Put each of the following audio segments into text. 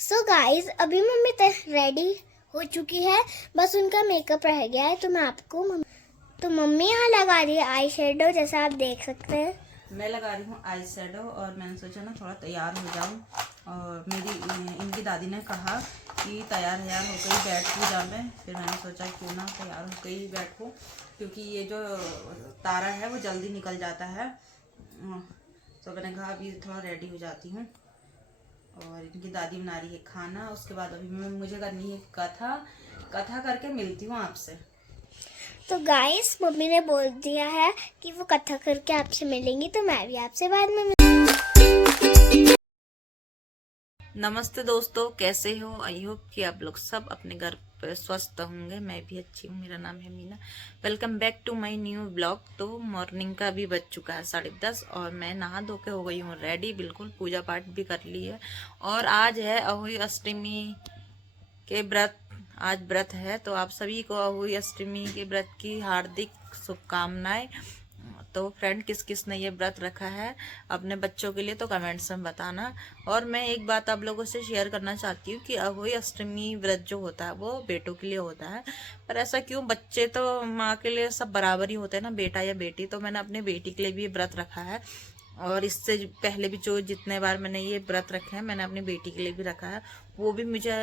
So guys अभी mummy ready हो चुकी है, बस उनका मेकअप रह गया है। तो मैं आपको तो मम्मी यहाँ लगा रही है आई शेडो, जैसा आप देख सकते हैं। मैं लगा रही हूँ आई शेडो और मैंने सोचा ना थोड़ा तैयार हो जाऊँ। और इनकी दादी ने कहा कि तैयार हो गई बैठ पूजा में। फिर मैंने सोचा क्यों ना तैयार हो गई बैठूँ, क्योंकि ये जो तारा है वो जल्दी निकल जाता है। तो मैंने कहा अभी थोड़ा रेडी हो जाती हूँ। और इनकी दादी बना रही है खाना, उसके बाद अभी मुझे करनी है कथा करके मिलती हूँ आपसे। तो गाइस मम्मी ने बोल दिया है कि वो कथा करके आपसे मिलेंगी, तो मैं भी आपसे बाद में नमस्ते दोस्तों, कैसे हो? आई होप कि आप लोग सब अपने घर पे स्वस्थ होंगे। मैं भी अच्छी हूँ। मेरा नाम है Meena. Welcome back to my new blog. तो मॉर्निंग का भी बज चुका है 10:30 और मैं नहा धो के हो गई हूँ रेडी, बिल्कुल पूजा पाठ भी कर ली है। और आज है अहोई अष्टमी के व्रत। आज व्रत है, तो आप सभी को अहोई अष्टमी के व्रत की हार्दिक शुभकामनाएं। तो फ्रेंड, किस किस ने ये व्रत रखा है अपने बच्चों के लिए तो कमेंट्स में बताना। और मैं एक बात आप लोगों से शेयर करना चाहती हूँ कि अहोई अष्टमी व्रत जो होता है वो बेटों के लिए होता है। पर ऐसा क्यों? बच्चे तो माँ के लिए सब बराबर ही होते हैं ना, बेटा या बेटी। तो मैंने अपने बेटी के लिए भी व्रत रखा है। और इससे पहले भी जो जितने बार मैंने ये व्रत रखे हैं, मैंने अपनी बेटी के लिए भी रखा है। वो भी मुझे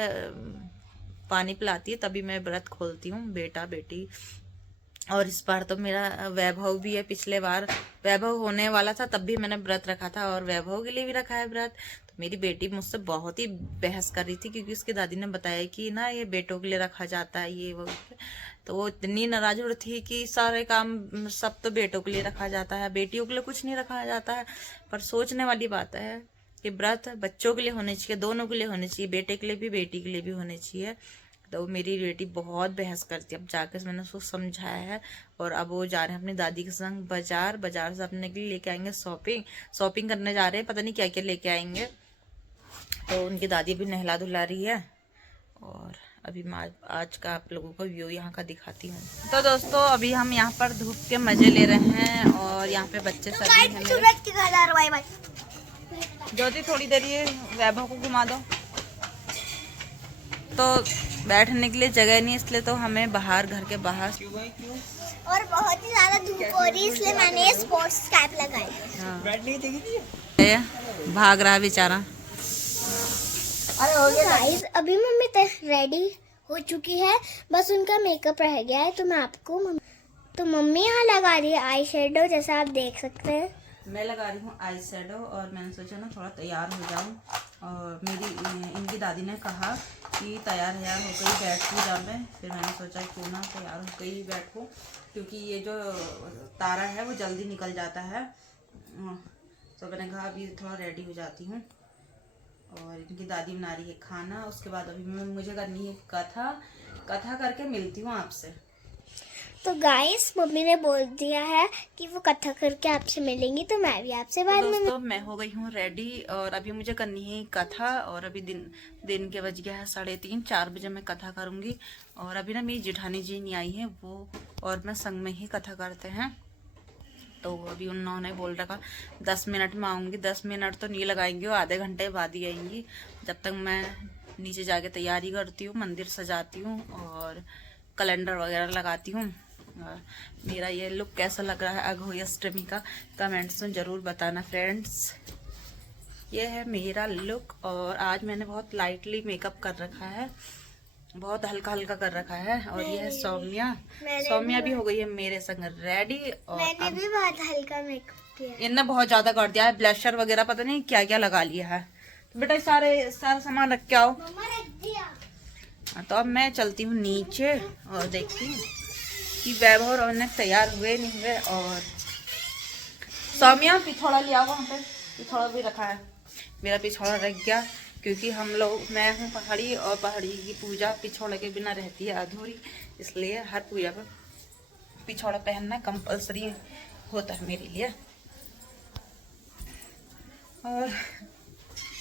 पानी पिलाती है तभी मैं व्रत खोलती हूँ, बेटा बेटी। और इस बार तो मेरा वैभव भी है। पिछले बार वैभव होने वाला था तब भी मैंने व्रत रखा था और वैभव के लिए भी रखा है व्रत। तो मेरी बेटी मुझसे बहुत ही बहस कर रही थी, क्योंकि उसकी दादी ने बताया कि ना ये बेटों के लिए रखा जाता है ये वो। तो वो इतनी नाराज हो रही थी कि सारे काम सब तो बेटों के लिए रखा जाता है, बेटियों के लिए कुछ नहीं रखा जाता है। पर सोचने वाली बात है कि व्रत बच्चों के लिए होने चाहिए, दोनों के लिए होने चाहिए, बेटे के लिए भी बेटी के लिए भी होने चाहिए। तो मेरी बेटी बहुत बहस करती है। अब जाकर मैंने उसको समझाया है। और अब वो जा रहे हैं अपनी दादी के संग बाजार से अपने के लिए लेके आएंगे शॉपिंग करने जा रहे हैं। पता नहीं क्या क्या लेके आएंगे। तो उनकी दादी भी नहला धुला रही है। और अभी मैं आज का आप लोगों को व्यू यहाँ का दिखाती हूँ। तो दोस्तों, अभी हम यहाँ पर धूप के मजे ले रहे हैं और यहाँ पे बच्चे सभी हैं मेरे। ज्योति थोड़ी देर ये वैभव को घुमा दो। तो बैठने के लिए जगह नहीं, इसलिए तो हमें बाहर, घर के बाहर। और बहुत ही ज्यादा धूप हो रही है, इसलिए मैंने ये स्पोर्ट्स कैप लगाई। हाँ। भाग रहा बेचारा। गाइस अभी मम्मी रेडी हो चुकी है, बस उनका मेकअप रह गया है। तो मैं आपको तो मम्मी यहाँ लगा रही है आई शेडो, जैसा आप देख सकते हैं। मैं लगा रही हूँ आई शेडो और मैंने सोचा ना थोड़ा तैयार हो जाऊँ। और इनकी दादी ने कहा कि तैयार हो गई बैठ पूजा में। फिर मैंने सोचा क्यों ना तैयार हो गई बैठूँ, क्योंकि ये जो तारा है वो जल्दी निकल जाता है। तो मैंने कहा अभी थोड़ा रेडी हो जाती हूँ। और इनकी दादी बना रही है खाना, उसके बाद अभी मुझे करनी है कथा करके मिलती हूँ आपसे। तो गाइस मम्मी ने बोल दिया है कि वो कथा करके आपसे मिलेंगी, तो मैं भी आपसे बाद में दोस्तों, मैं हो गई हूँ रेडी और अभी मुझे करनी है कथा। और अभी दिन के बज गया है 3:30, 4 बजे मैं कथा करूँगी। और अभी ना मेरी जेठानी जी नहीं आई है, वो और मैं संग में ही कथा करते हैं। तो अभी उन्होंने बोल रखा 10 मिनट में आऊँगी। 10 मिनट तो नहीं लगाएंगी, वो आधे घंटे बाद ही आएंगी। जब तक मैं नीचे जाके तैयारी करती हूँ, मंदिर सजाती हूँ और कैलेंडर वगैरह लगाती हूँ। मेरा ये लुक कैसा लग रहा है अघोई अष्टमी का, कमेंट्स में ज़रूर बताना फ्रेंड्स। ये है मेरा लुक। और आज मैंने बहुत लाइटली मेकअप कर रखा है, बहुत हल्का हल्का कर रखा है। और ये है सौम्या भी हो गई है मेरे संग रेडी। और मैंने भी बहुत हल्का मेकअप किया। इनने बहुत ज्यादा कर दिया है, ब्लशर वगैरह पता नहीं क्या क्या लगा लिया है। तो बेटा सारा सामान रख के आओ। तो अब मैं चलती हूँ नीचे और देखती हूँ कि वैभव और अनक तैयार हुए नहीं हुए। और सौम्या पिछौड़ा लिया वहाँ पे, पिछौड़ा भी रखा है। मेरा पिछौड़ा रख गया, क्योंकि मैं हूँ पहाड़ी और पहाड़ी की पूजा पिछौड़े के बिना रहती है अधूरी। इसलिए हर पूजा पर पिछौड़ा पहनना कंपलसरी होता है मेरे लिए। और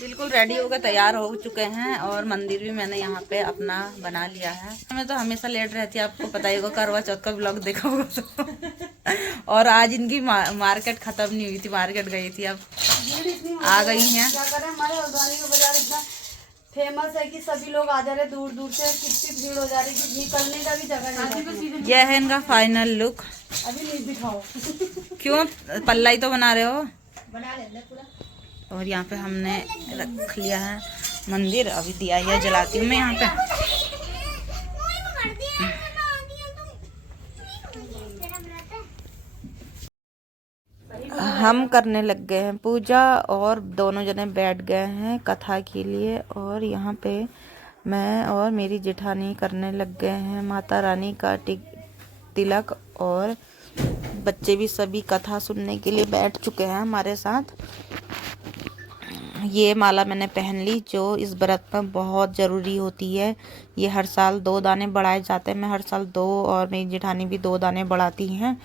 बिल्कुल रेडी होकर तैयार हो चुके हैं। और मंदिर भी मैंने यहाँ पे अपना बना लिया है। मैं तो हमेशा लेट रहती है, आपको पता ही होगा, करवा चौथ का ब्लॉग देखा होगा तो। और आज इनकी मार्केट खत्म नहीं हुई थी, मार्केट गई थी, अब आ गई हैं। फेमस है कि सभी लोग आ जा रहे दूर दूर से, कितनी भीड़ हो जा रही कि निकलने का भी जगह नहीं। यह है इनका फाइनल लुक। अभी नहीं दिखाओ। क्यों, पल्ला ही तो बना रहे हो। बना लेंगे पूरा। और यहाँ पे हमने रख लिया है मंदिर, अभी दिया ये जलाती हूँ मैं यहाँ पे। हम करने लग गए हैं पूजा और दोनों जने बैठ गए हैं कथा के लिए। और यहाँ पे मैं और मेरी जेठानी करने लग गए हैं माता रानी का तिलक। और बच्चे भी सभी कथा सुनने के लिए बैठ चुके हैं हमारे साथ। ये माला मैंने पहन ली जो इस व्रत में बहुत ज़रूरी होती है। ये हर साल 2 दाने बढ़ाए जाते हैं। मैं हर साल 2 और मेरी जेठानी भी 2 दाने बढ़ाती हैं।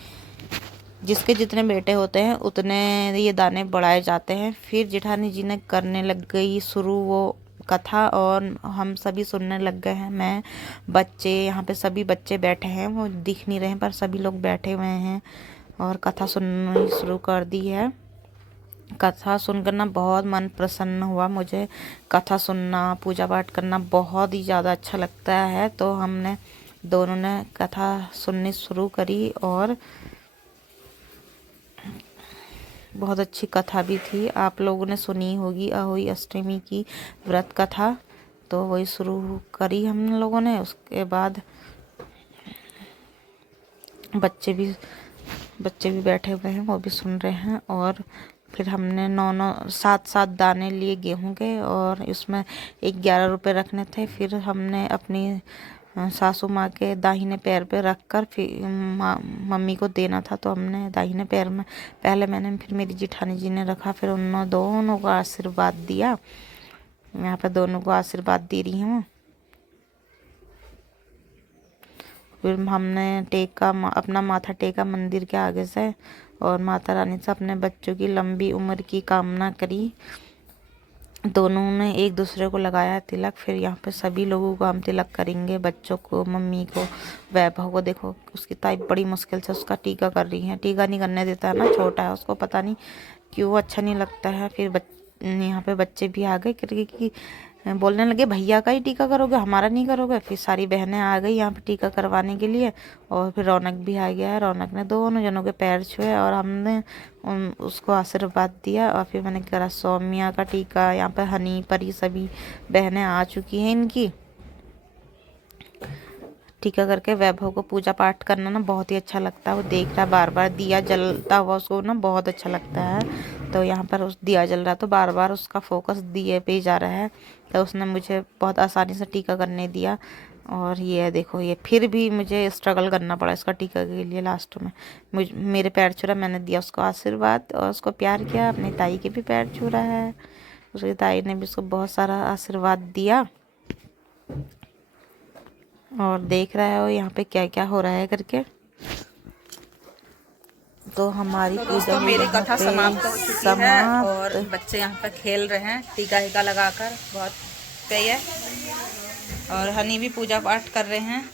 जिसके जितने बेटे होते हैं उतने ये दाने बढ़ाए जाते हैं। फिर जेठानी जी ने करने लग गई शुरू वो कथा और हम सभी सुनने लग गए हैं। मैं, बच्चे, यहाँ पे सभी बच्चे बैठे हैं, वो दिख नहीं रहे हैं पर सभी लोग बैठे हुए हैं और कथा सुननी शुरू कर दी है। कथा सुनकर ना बहुत मन प्रसन्न हुआ। मुझे कथा सुनना, पूजा पाठ करना बहुत ही ज़्यादा अच्छा लगता है। तो हमने दोनों ने कथा सुननी शुरू करी और बहुत अच्छी कथा भी थी। आप लोगों ने सुनी होगी अहोई अष्टमी की व्रत कथा, तो वही शुरू करी हम लोगों ने। उसके बाद बच्चे भी बैठे हुए हैं, वो भी सुन रहे हैं। और फिर हमने 7 दाने लिए गेहूं के और उसमें 11 रुपए रखने थे। फिर हमने अपनी सासू माँ के दाहिने पैर पे रख कर फिर मम्मी को देना था, तो हमने दाहिने पैर में पहले मैंने, फिर मेरी जेठानी जी ने रखा। फिर उन दोनों को आशीर्वाद दिया। यहाँ पे दोनों को आशीर्वाद दे रही हूँ। फिर हमने अपना माथा टेका मंदिर के आगे से और माता रानी से अपने बच्चों की लंबी उम्र की कामना करी। दोनों ने एक दूसरे को लगाया तिलक। फिर यहाँ पे सभी लोगों को हम तिलक करेंगे, बच्चों को, मम्मी को, वैभव को। देखो उसकी ताई बड़ी मुश्किल से उसका टीका कर रही है। टीका नहीं करने देता है ना, छोटा है, उसको पता नहीं क्यों अच्छा नहीं लगता है। फिर यहाँ पे बच्चे भी आ गए क्योंकि बोलने लगे भैया का ही टीका करोगे, हमारा नहीं करोगे। फिर सारी बहनें आ गई यहाँ पे टीका करवाने के लिए। और फिर रौनक भी आ गया है। रौनक ने दोनों जनों के पैर छुए और हमने उसको आशीर्वाद दिया। और फिर मैंने करा सौम्या का टीका। यहाँ पे हनी, परी सभी बहनें आ चुकी हैं इनकी। टीका करके वैभव को पूजा पाठ करना ना बहुत ही अच्छा लगता है। वो देख रहा है बार बार दिया जलता हुआ, उसको ना बहुत अच्छा लगता है। तो यहाँ पर उस दिया जल रहा तो बार बार उसका फोकस दिए पे ही जा रहा है। तो उसने मुझे बहुत आसानी से टीका करने दिया। और ये देखो, ये फिर भी मुझे स्ट्रगल करना पड़ा इसका टीका के लिए। लास्ट में मेरे पैर छू रहा, मैंने दिया उसको आशीर्वाद और उसको प्यार किया। अपनी ताई के भी पैर छू रहा है, उसकी ताई ने भी उसको बहुत सारा आशीर्वाद दिया। और देख रहा है वो यहाँ पे क्या क्या हो रहा है करके। तो हमारी पूजा मेरी कथा समाप्त हो चुकी है और बच्चे यहाँ पे खेल रहे हैं टीका हीका लगाकर, बहुत सही है। और हनी भी पूजा पाठ कर रहे हैं।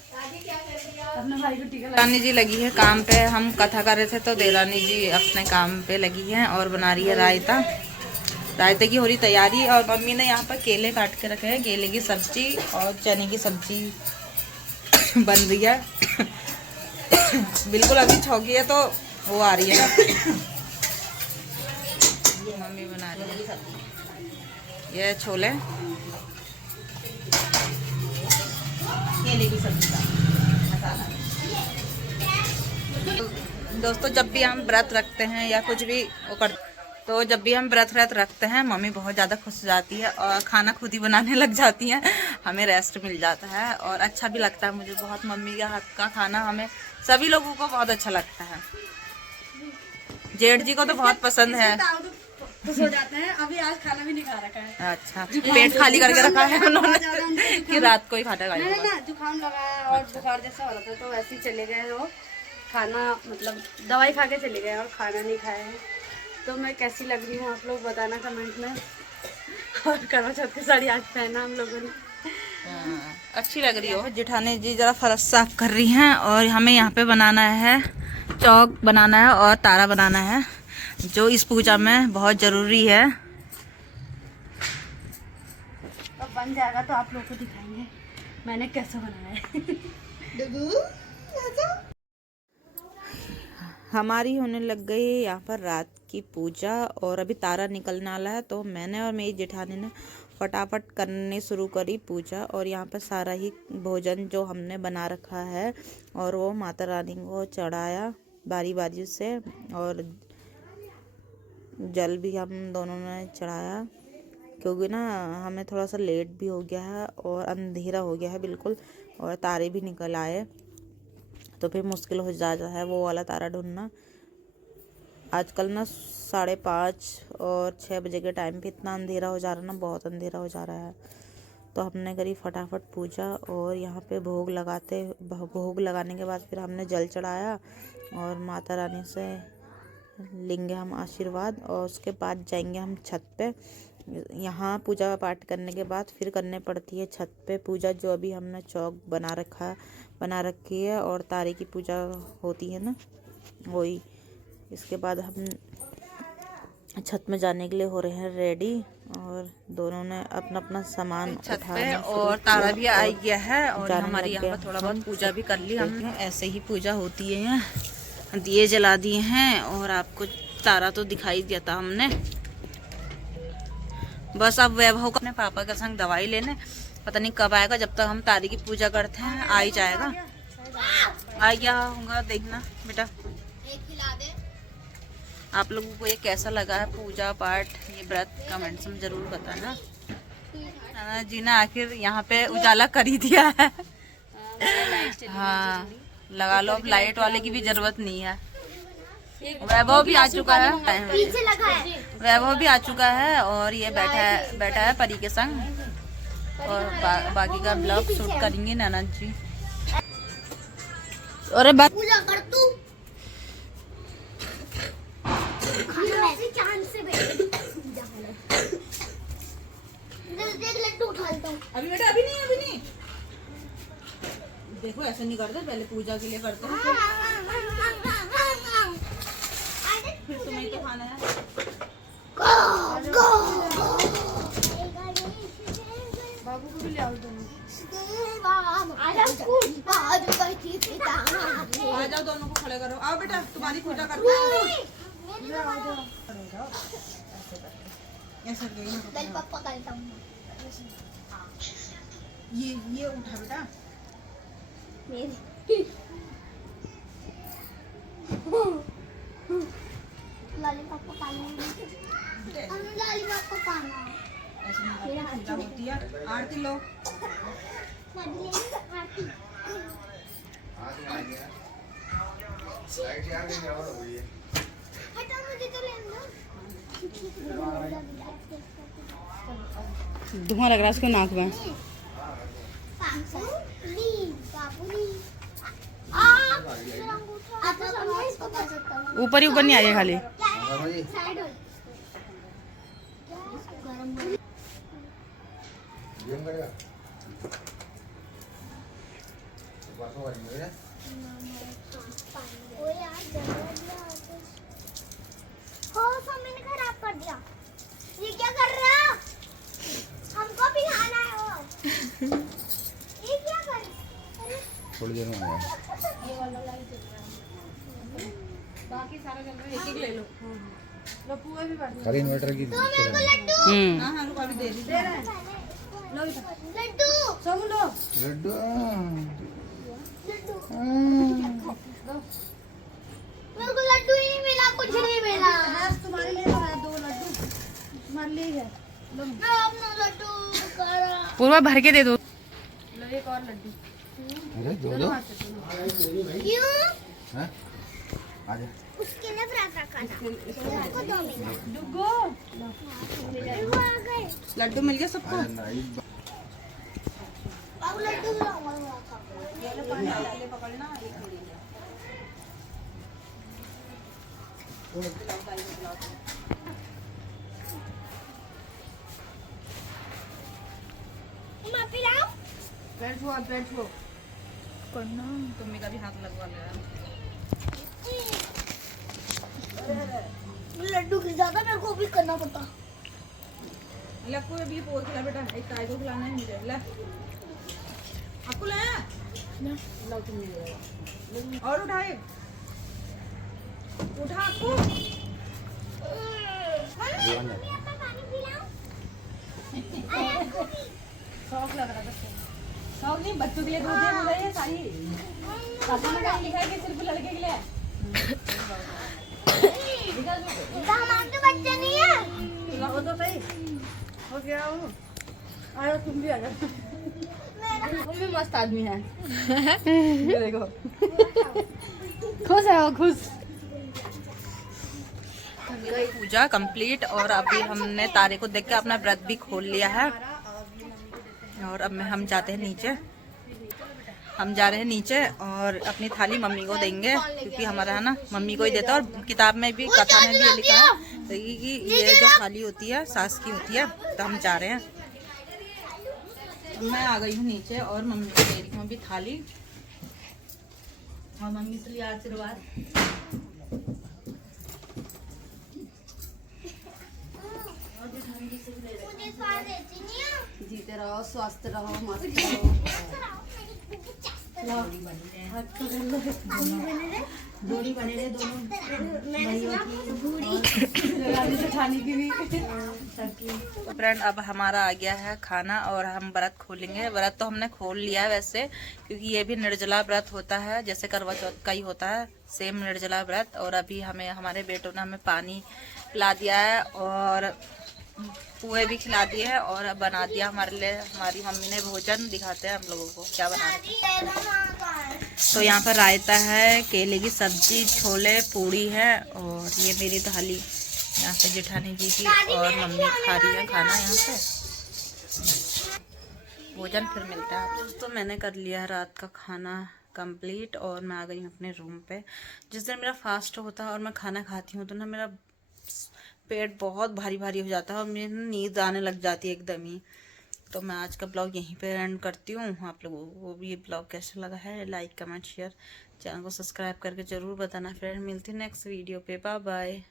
देरानी जी लगी है काम पे, हम कथा कर रहे थे तो देरानी जी अपने काम पे लगी है और बना रही है रायता। रायते की हो रही तैयारी। और मम्मी ने यहाँ पर केले काट के रखे हैं, केले की सब्जी और चने की सब्जी बन रही है। बिल्कुल अभी छौकी है तो वो आ रही है। मम्मी बना रही है ये छोले, केले की सब्जी का मसाला। दोस्तों जब भी हम व्रत रखते हैं या कुछ भी वो करते, तो जब भी हम व्रत रखते हैं मम्मी बहुत ज़्यादा खुश हो जाती है और खाना खुद ही बनाने लग जाती हैं। हमें रेस्ट मिल जाता है और अच्छा भी लगता है मुझे बहुत। मम्मी के हाथ का खाना हमें सभी लोगों को बहुत अच्छा लगता है। जेठ जी को तो बहुत पसंद है। खुश हो जाते हैं। अभी आज खाना भी नहीं खा रखा है। अच्छा, पेट खाली करके रखा है उन्होंने कि रात को ही खाना खाएंगे। ना जुकाम लगा है और बुखार जैसा हो रहा था तो वैसे ही चले गए वो खाना, मतलब दवाई खा के चले गए और खाना नहीं खाए हैं। तो मैं कैसी लग रही हूँ आप लोग बताना कमेंट में। और करवा चौथ की साड़ी आज पहना हम लोगों ने। अच्छी लग रही हो। जेठानी जी जरा फर्श साफ कर रही हैं और हमें यहाँ पे बनाना है चौक बनाना है और तारा बनाना है, जो इस पूजा में बहुत ज़रूरी है। बन जाएगा तो आप लोग को दिखाएंगे मैंने कैसे बनाया है। हमारी होने लग गई है यहाँ पर रात की पूजा और अभी तारा निकलने वाला है, तो मैंने और मेरी जेठानी ने फटाफट करने शुरू करी पूजा। और यहाँ पर सारा ही भोजन जो हमने बना रखा है और वो माता रानी को चढ़ाया बारी बारी से, और जल भी हम दोनों ने चढ़ाया, क्योंकि ना हमें थोड़ा सा लेट भी हो गया है और अंधेरा हो गया है बिल्कुल, और तारे भी निकल आए, तो फिर मुश्किल हो जाता है वो वाला तारा ढूंढना। आजकल ना 5:30 और 6 बजे के टाइम पे इतना अंधेरा हो जा रहा है ना, बहुत अंधेरा हो जा रहा है। तो हमने करी फटाफट पूजा, और यहाँ पे भोग लगाने के बाद फिर हमने जल चढ़ाया और माता रानी से लेंगे हम आशीर्वाद, और उसके बाद जाएंगे हम छत पे। यहाँ पूजा पाठ करने के बाद फिर करने पड़ती है छत पे पूजा, जो अभी हमने चौक बना रखी है, और तारे की पूजा होती है ना वही। इसके बाद हम छत में जाने के लिए हो रहे हैं रेडी, और दोनों ने अपना अपना सामान उठाया और तारा भी आ गया है, और हमारे यहाँ पर थोड़ा बहुत पूजा भी कर ली हमने। ऐसे ही पूजा होती है यहाँ, दिए जला दिए हैं, और आपको तारा तो दिखाई दिया था हमने। बस अब वैभव को अपने पापा के संग दवाई लेने, पता नहीं कब आएगा, जब तक हम तारे की पूजा करते हैं आ ही जाएगा। आ गया होगा, देखना बेटा। आप लोगों को ये कैसा लगा है पूजा पाठ, ये व्रत, कमेंट्स में जरूर बताना। नाना जी ने आखिर यहाँ पे उजाला कर ही दिया है। हाँ लगा लो, अब लाइट वाले की भी जरूरत नहीं है। वैभव भी आ चुका है, पीछे लगा है। वैभव भी आ चुका है, और ये बैठा है परी के संग, और बाकी का ब्लॉग शूट करेंगे नाना जी। अरे पूजा कर तू, चांद से देख लड्डू उठा लेता हूँ। अभी बेटा अभी नहीं देखो, ऐसे नहीं करते, पहले पूजा के लिए करते हैं, फिर तुम्हें तो खाना है। बाबू को भी ले आओ दोनों। आ जाओ, दोनों को खड़े करो। आओ बेटा, तुम्हारी पूजा करते हैं। ऐसे करके पापा करता हूँ। ये उठा बेटा। लॉलीपॉप को खाना, लॉलीपॉप को खाना। ऐसे पूजा होती है। आरती लो। हटा, मुझे तो लेना। धुआं लग रहा है उसको नाक में। ऊपर ही ऊपर नहीं आ रही खाली। मैंने खराब कर दिया। ये क्या कर रहा है? हमको भी खाना है और ये क्या कर रहा है? थोड़ी देर में आया। बाकी सारा चल रहा है, एक ले लो। पुआ भी बांट खाली इन्वर्टर की तो मेरे को लड्डू, हाँ रुको, अभी दे दे रहे हैं। लो बेटा, लड्डू, सब लो। लड्डू मेरे को लड्डू ही नहीं मिला, कुछ नहीं मिला। बस तुम्हारे लिए तो है 2 लड्डू, तुम्हारे लिए है। लो मैं अपना लड्डू करा। पूरा भर के दे दो। लो एक और लड्डू। अरे दो क्यों? हैं? आजा। उसके लिए पराठा खाना। उसको 2 मिला। डुगो वो आ गए। लड्डू मिल गया सबको। अब लड्डू लाऊंगा। पकड़ना माँ पिलाओ। बैठो। करना, तुम्हें का भी हाथ लगवा ले। लड्डू की ज्यादा मेरे को भी करना पड़ता। लक्कू अभी पोर खिला बेटा, एक ताई को खिलाना है मुझे। ले आपको ले लो, तुम नहीं ले और उठाए, उठा आपको। शौक लग रहा था, शौक नहीं, बच्चों के लिए दूध दे बोला ये सारी शादी में कहीं लिखा है कि सिर्फ लड़के के लिए। हमारे तो बच्चे नहीं है। वो तो सही हो गया। वो आयो, तुम भी आ जाओ। वो भी मस्त आदमी है। ये देखो खुश है वो, खुश। पूजा कंप्लीट और अभी हमने तारे को देख के अपना व्रत भी खोल लिया है। और अब हम जाते हैं नीचे, हम जा रहे हैं नीचे और अपनी थाली मम्मी को देंगे, क्योंकि हमारा है ना मम्मी को ही देता है। और किताब में भी, कथा में भी ये लिखा है कि ये जो थाली होती है सास की होती है। तो हम जा रहे हैं, मैं आ गई हूँ नीचे और मम्मी को दे रही हूँ अभी थाली। और मम्मी से लिया आशीर्वाद। मुझे स्वाद देती नहीं है। जीते रहो, स्वस्थ रहो, मस्त रहो। जोड़ी बने रहे दोनों। मैंने सुना बूढ़ी खाने की भी। फ्रेंड अब हमारा आ गया है खाना और हम व्रत खोलेंगे। व्रत तो हमने खोल लिया है वैसे, क्योंकि ये भी निर्जला व्रत होता है जैसे करवा चौथ का ही होता है, सेम निर्जला व्रत। और अभी हमें हमारे बेटों ने हमें पानी पिला दिया है और पुए भी खिला दिए हैं और अब बना दिया हमारे लिए हमारी मम्मी ने भोजन। दिखाते हैं हम लोगों को क्या बना है। तो यहाँ पर रायता है, केले की सब्जी, छोले, पूड़ी है और ये मेरी थाली यहाँ पे जेठानी जी की और मम्मी खा रही है खाना यहाँ पे। भोजन फिर मिलता है। दोस्तों मैंने कर लिया है रात का खाना कंप्लीट और मैं आ गई हूँ अपने रूम पे। जिस दिन मेरा फास्ट होता है और मैं खाना खाती हूँ तो ना मेरा पेट बहुत भारी भारी हो जाता है और मुझे नींद आने लग जाती है एकदम ही। तो मैं आज का ब्लॉग यहीं पे एंड करती हूँ। आप लोगों को भी ये ब्लॉग कैसा लगा है लाइक कमेंट शेयर, चैनल को सब्सक्राइब करके ज़रूर बताना। फ्रेंड मिलती हूँ नेक्स्ट वीडियो पे, बाय बाय।